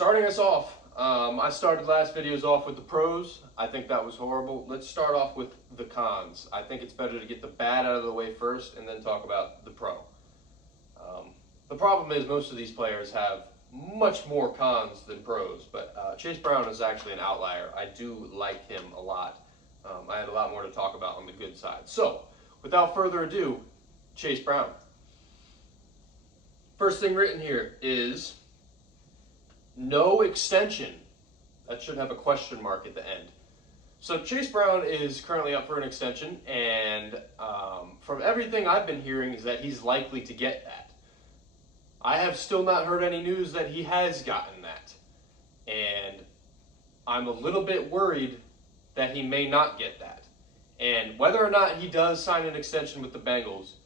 Starting us off, I started last videos off with the pros. I think that was horrible. Let's start off with the cons. I think it's better to get the bad out of the way first and then talk about the pro. The problem is most of these players have much more cons than pros, but Chase Brown is actually an outlier. I do like him a lot. I had a lot more to talk about on the good side. So, without further ado, Chase Brown. First thing written here is no extension. That should have a question mark at the end. So Chase Brown is currently up for an extension, and from everything I've been hearing is that he's likely to get that. I have still not heard any news that he has gotten that, and I'm a little bit worried that he may not get that. And whether or not he does sign an extension with the Bengals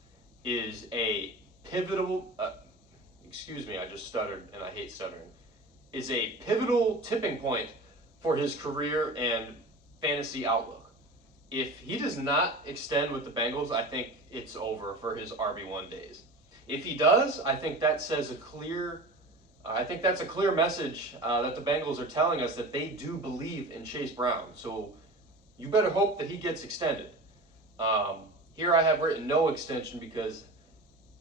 is a pivotal, excuse me, I just stuttered and I hate stuttering, is a pivotal tipping point for his career and fantasy outlook. If he does not extend with the Bengals, I think it's over for his RB1 days. If he does, I think that says that's a clear message that the Bengals are telling us that they do believe in Chase Brown. So you better hope that he gets extended. Here I have written no extension because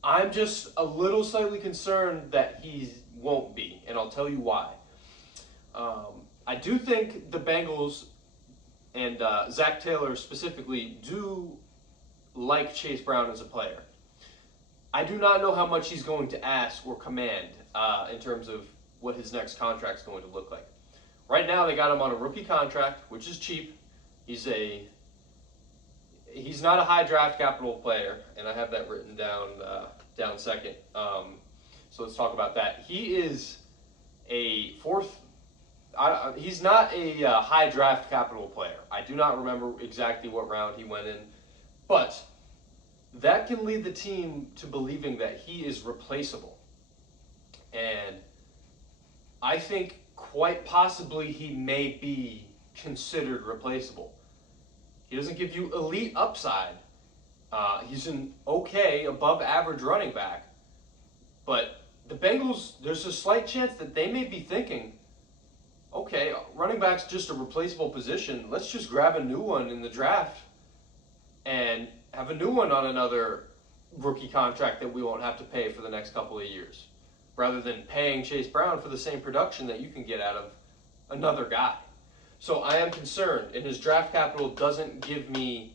I'm just a little slightly concerned that he won't be, and I'll tell you why. I do think the Bengals and Zach Taylor specifically do like Chase Brown as a player. I do not know how much he's going to ask or command in terms of what his next contract is going to look like. Right now, they got him on a rookie contract, which is cheap. He's not a high draft capital player, and I have that written down second. So let's talk about that. He is a fourth. He's not a high draft capital player. I do not remember exactly what round he went in, but that can lead the team to believing that he is replaceable. And I think quite possibly he may be considered replaceable. He doesn't give you elite upside. He's an okay, above average running back. But the Bengals, there's a slight chance that they may be thinking, okay, running back's just a replaceable position. Let's just grab a new one in the draft and have a new one on another rookie contract that we won't have to pay for the next couple of years, rather than paying Chase Brown for the same production that you can get out of another guy. So I am concerned, and his draft capital doesn't give me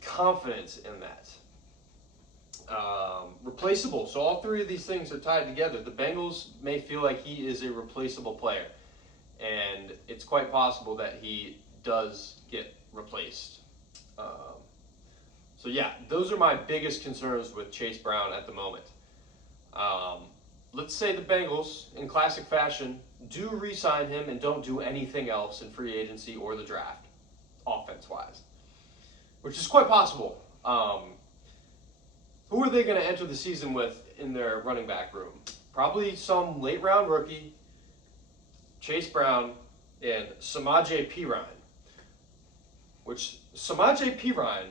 confidence in that. Replaceable. So all three of these things are tied together. The Bengals may feel like he is a replaceable player, and it's quite possible that he does get replaced. So yeah, those are my biggest concerns with Chase Brown at the moment. Let's say the Bengals, in classic fashion, do re-sign him and don't do anything else in free agency or the draft, offense-wise, which is quite possible. Who are they going to enter the season with in their running back room? Probably some late-round rookie, Chase Brown, and Samaje Perine. Which Samaje Perine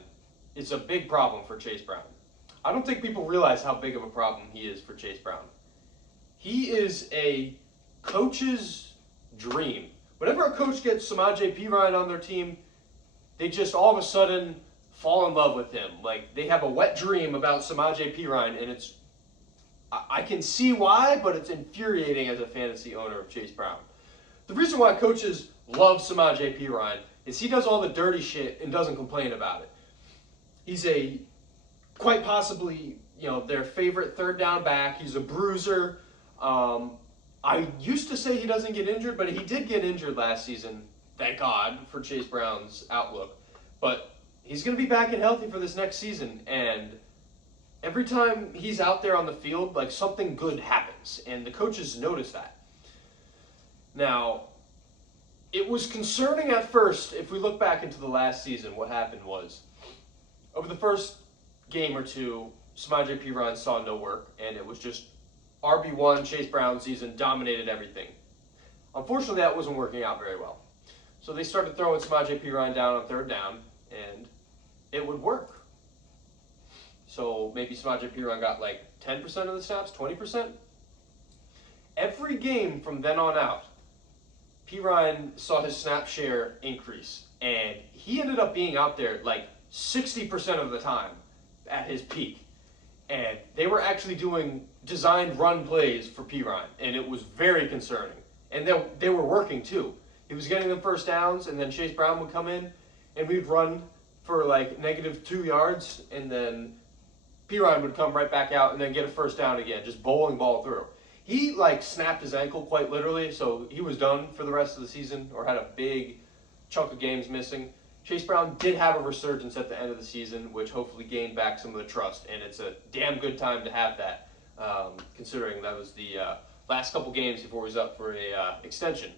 is a big problem for Chase Brown. I don't think people realize how big of a problem he is for Chase Brown. He is a coach's dream. Whenever a coach gets Samaje Perine on their team, they just all of a sudden fall in love with him. Like, they have a wet dream about Samaje Perine, and I can see why, but it's infuriating as a fantasy owner of Chase Brown. The reason why coaches love Samaje Perine is he does all the dirty shit and doesn't complain about it. He's quite possibly, their favorite third down back. He's a bruiser. I used to say he doesn't get injured, but he did get injured last season. Thank God for Chase Brown's outlook. But he's going to be back and healthy for this next season, and every time he's out there on the field, like, something good happens, and the coaches notice that. Now, it was concerning at first. If we look back into the last season, what happened was, over the first game or two, Samaje Perine saw no work, and it was just RB1 Chase Brown season, dominated everything. Unfortunately, that wasn't working out very well. So they started throwing Samaje Perine down on third down, and it would work. So maybe Samaje Perine got like 10% of the snaps, 20%. Every game from then on out, P. Ryan saw his snap share increase, and he ended up being out there like 60% of the time at his peak. And they were actually doing designed run plays for P. Ryan, and it was very concerning. And they were working too. He was getting the first downs, and then Chase Brown would come in, and we'd run for like -2 yards, and then P. Ryan would come right back out and then get a first down again, just bowling ball through. He like snapped his ankle quite literally, so he was done for the rest of the season, or had a big chunk of games missing. Chase Brown did have a resurgence at the end of the season, which hopefully gained back some of the trust, and it's a damn good time to have that, considering that was the last couple games before he was up for a extension.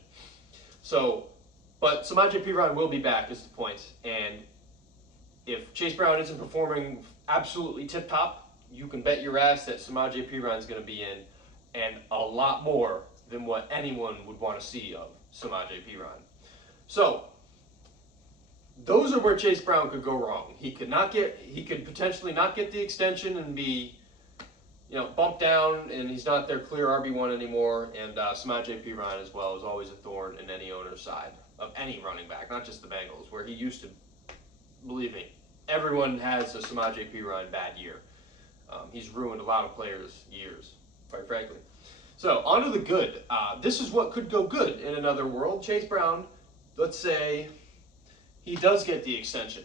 So, but Samaje Perine will be back is the point, and if Chase Brown isn't performing absolutely tip-top, you can bet your ass that Samaje Perine is going to be in, and a lot more than what anyone would want to see of Samaje Perine. So, those are where Chase Brown could go wrong. He could potentially not get the extension and be, bumped down, and he's not their clear RB1 anymore. And Samaje Perine as well is always a thorn in any owner's side of any running back, not just the Bengals, where he used to. Believe me, everyone has a Samaje Perine bad year. He's ruined a lot of players' years, quite frankly. So, on to the good. This is what could go good in another world. Chase Brown, let's say he does get the extension.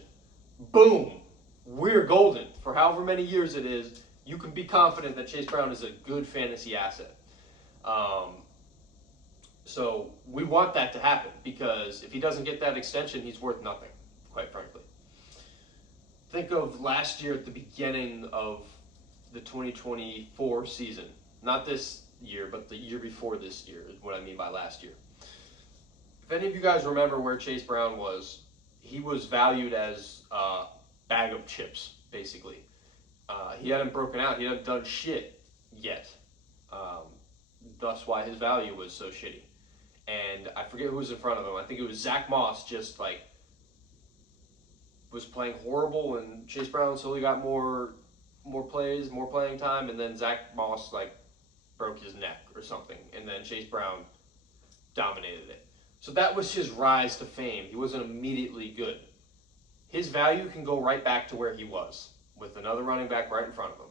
Boom! We're golden. For however many years it is, you can be confident that Chase Brown is a good fantasy asset. So, we want that to happen, because if he doesn't get that extension, he's worth nothing, quite frankly. Think of last year at the beginning of the 2024 season. Not this year, but the year before this year is what I mean by last year. If any of you guys remember where Chase Brown was, he was valued as a bag of chips, basically. He hadn't broken out. He hadn't done shit yet. That's why his value was so shitty. And I forget who was in front of him. I think it was Zach Moss, just like was playing horrible, and Chase Brown slowly got more plays, more playing time, and then Zach Moss broke his neck or something, and then Chase Brown dominated it. So that was his rise to fame. He wasn't immediately good. His value can go right back to where he was, with another running back right in front of him.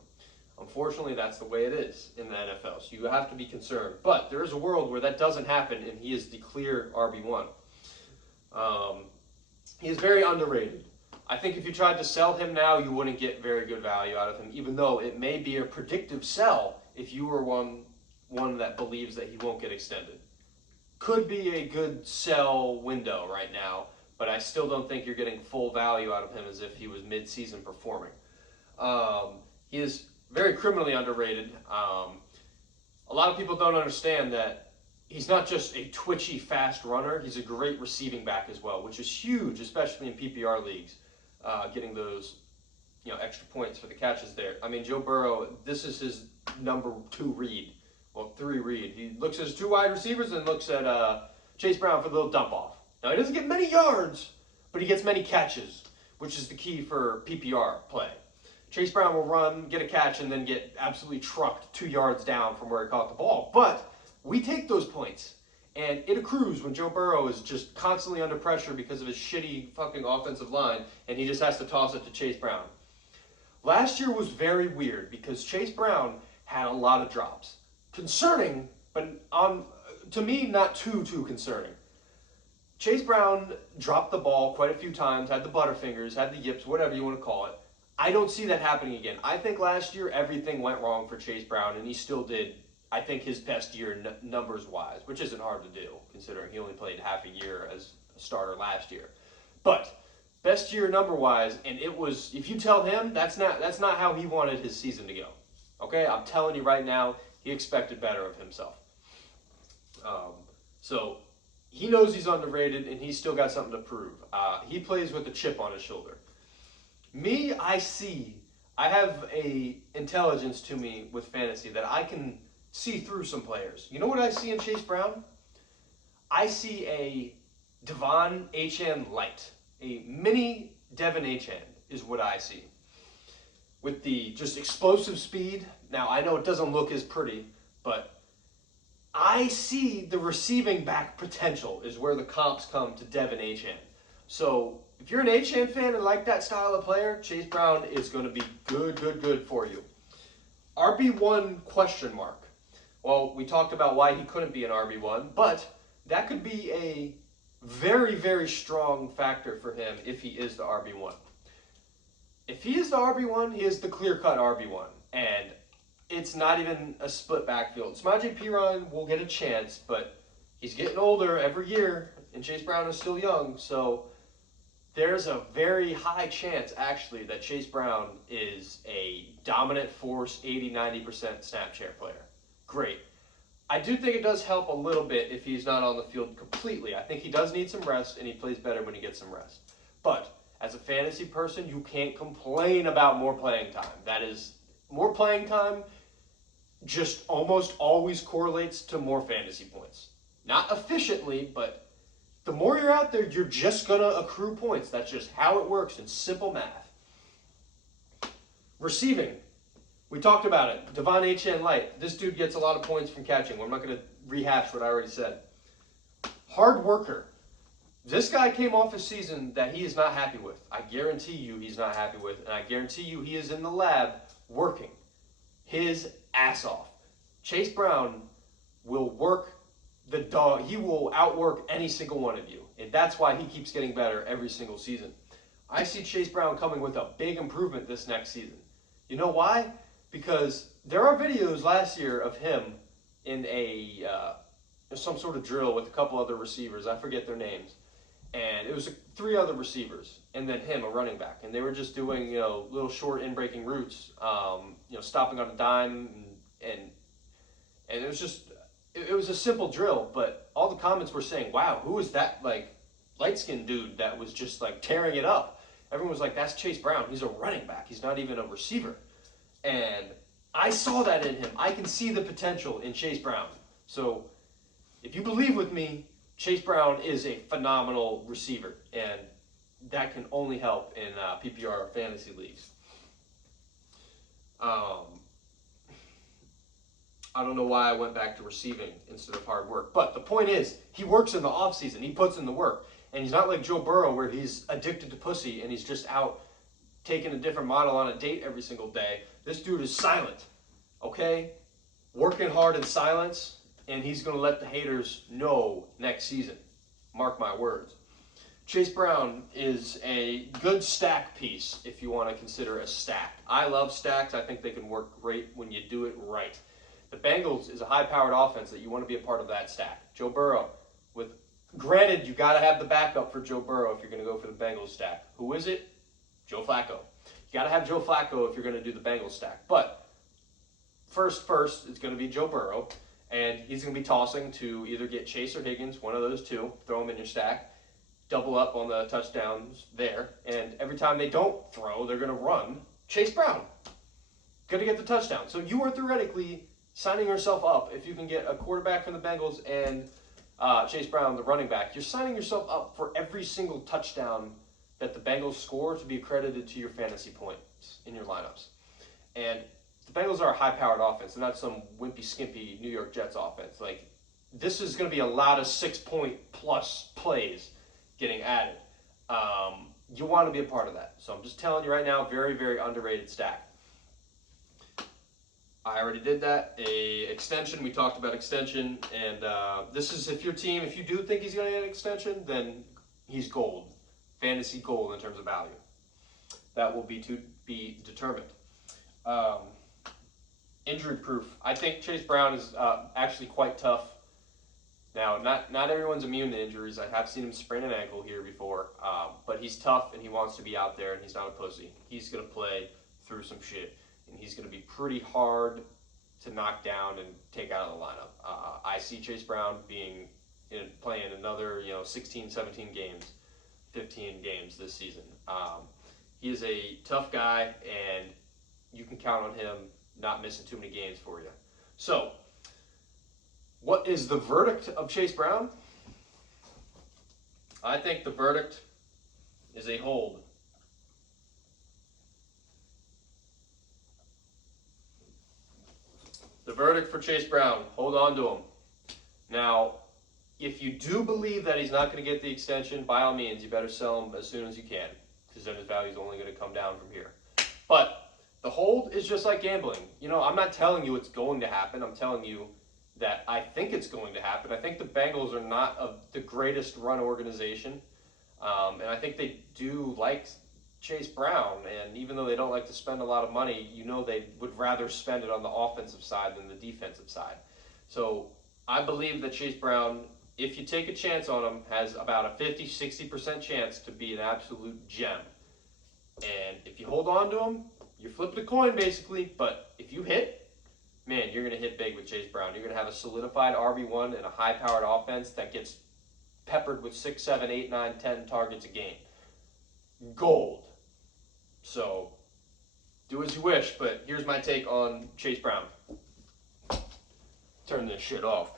Unfortunately, that's the way it is in the NFL, so you have to be concerned. But there is a world where that doesn't happen, and he is the clear RB1. He is very underrated. I think if you tried to sell him now, you wouldn't get very good value out of him, even though it may be a predictive sell if you were one that believes that he won't get extended. Could be a good sell window right now, but I still don't think you're getting full value out of him as if he was mid-season performing. He is very criminally underrated. A lot of people don't understand that he's not just a twitchy, fast runner. He's a great receiving back as well, which is huge, especially in PPR leagues. Getting those, extra points for the catches there. I mean, Joe Burrow, this is his number 2 read. Well, 3 read. He looks at his 2 wide receivers and looks at Chase Brown for the little dump off. Now, he doesn't get many yards, but he gets many catches, which is the key for PPR play. Chase Brown will run, get a catch, and then get absolutely trucked 2 yards down from where he caught the ball. But we take those points. And it accrues when Joe Burrow is just constantly under pressure because of his shitty fucking offensive line, and he just has to toss it to Chase Brown. Last year was very weird because Chase Brown had a lot of drops. Concerning, but to me, not too concerning. Chase Brown dropped the ball quite a few times, had the butterfingers, had the yips, whatever you want to call it. I don't see that happening again. I think last year everything went wrong for Chase Brown, and he still did, I think, his best year numbers-wise, which isn't hard to do, considering he only played half a year as a starter last year. But best year number-wise, and it was, if you tell him, that's not how he wanted his season to go. Okay, I'm telling you right now, he expected better of himself. So he knows he's underrated, and he's still got something to prove. He plays with a chip on his shoulder. Me, I have a intelligence to me with fantasy that I can see through some players. You know what I see in Chase Brown? I see a Devon H.N. light. A mini Devon H.N. is what I see. With the just explosive speed. Now, I know it doesn't look as pretty, but I see the receiving back potential is where the comps come to Devin Achane. So if you're an Achane fan and like that style of player, Chase Brown is going to be good for you. RB1 question mark. Well, we talked about why he couldn't be an RB1, but that could be a very strong factor for him if he is the RB1. If he is the RB1, he is the clear-cut RB1, and it's not even a split backfield. Samaje Perine will get a chance, but he's getting older every year, and Chase Brown is still young, so there's a very high chance, actually, that Chase Brown is a dominant force, 80-90% snap share player. Great. I do think it does help a little bit if he's not on the field completely. I think he does need some rest, and he plays better when he gets some rest. But as a fantasy person, you can't complain about more playing time. That is, more playing time just almost always correlates to more fantasy points. Not efficiently, but the more you're out there, you're just going to accrue points. That's just how it works in simple math. Receiving. We talked about it. Devon Achane Light. This dude gets a lot of points from catching. I'm not going to rehash what I already said. Hard worker. This guy came off a season that he is not happy with. I guarantee you he's not happy with, and I guarantee you he is in the lab working his ass off. Chase Brown will work the dog. He will outwork any single one of you, and that's why he keeps getting better every single season. I see Chase Brown coming with a big improvement this next season. You know why? Because there are videos last year of him in some sort of drill with a couple other receivers. I forget their names. And it was 3 other receivers, and then him, a running back. And they were just doing, little short in-breaking routes, stopping on a dime. And it was just, it was a simple drill. But all the comments were saying, wow, who is that, light-skinned dude that was just, tearing it up? Everyone was like, that's Chase Brown. He's a running back. He's not even a receiver. And I saw that in him. I can see the potential in Chase Brown. So if you believe with me, Chase Brown is a phenomenal receiver, and that can only help in PPR fantasy leagues. I don't know why I went back to receiving instead of hard work, but the point is, he works in the offseason. He puts in the work, and he's not like Joe Burrow where he's addicted to pussy and he's just out taking a different model on a date every single day. This dude is silent, okay? Working hard in silence. And he's going to let the haters know next season. Mark my words. Chase Brown is a good stack piece if you want to consider a stack. I love stacks. I think they can work great when you do it right. The Bengals is a high-powered offense that you want to be a part of that stack. Joe Burrow, granted, you got to have the backup for Joe Burrow if you're going to go for the Bengals stack. Who is it? Joe Flacco. You got to have Joe Flacco if you're going to do the Bengals stack. But first, it's going to be Joe Burrow. And he's going to be tossing to either get Chase or Higgins, one of those two, throw them in your stack, double up on the touchdowns there. And every time they don't throw, they're going to run Chase Brown. Going to get the touchdown. So you are theoretically signing yourself up if you can get a quarterback from the Bengals and Chase Brown, the running back. You're signing yourself up for every single touchdown that the Bengals score to be accredited to your fantasy points in your lineups. And the Bengals are a high-powered offense. They're not some wimpy, skimpy New York Jets offense. This is going to be a lot of 6-point-plus plays getting added. You want to be a part of that. So I'm just telling you right now, very underrated stack. I already did that. Extension, we talked about extension. And this is if you do think he's going to get an extension, then he's gold. Fantasy gold in terms of value. That will be to be determined. Injury proof. I think Chase Brown is actually quite tough. Now, not everyone's immune to injuries. I have seen him sprain an ankle here before, but he's tough and he wants to be out there and he's not a pussy. He's going to play through some shit and he's going to be pretty hard to knock down and take out of the lineup. I see Chase Brown playing another 16, 17 games, 15 games this season. He is a tough guy and you can count on him not missing too many games for you. So, what is the verdict of Chase Brown? I think the verdict is a hold. The verdict for Chase Brown, hold on to him. Now, if you do believe that he's not going to get the extension, by all means, you better sell him as soon as you can, because then his value is only going to come down from here. But the hold is just like gambling. You know, I'm not telling you it's going to happen. I'm telling you that I think it's going to happen. I think the Bengals are not the greatest run organization, and I think they do like Chase Brown, and even though they don't like to spend a lot of money, you know they would rather spend it on the offensive side than the defensive side. So I believe that Chase Brown, if you take a chance on him, has about a 50-60% chance to be an absolute gem. And if you hold on to him, you're flipping a coin basically, but if you hit, man, you're going to hit big with Chase Brown. You're going to have a solidified RB1 and a high-powered offense that gets peppered with 6, 7, 8, 9, 10 targets a game. Gold. So, do as you wish, but here's my take on Chase Brown. Turn this shit off.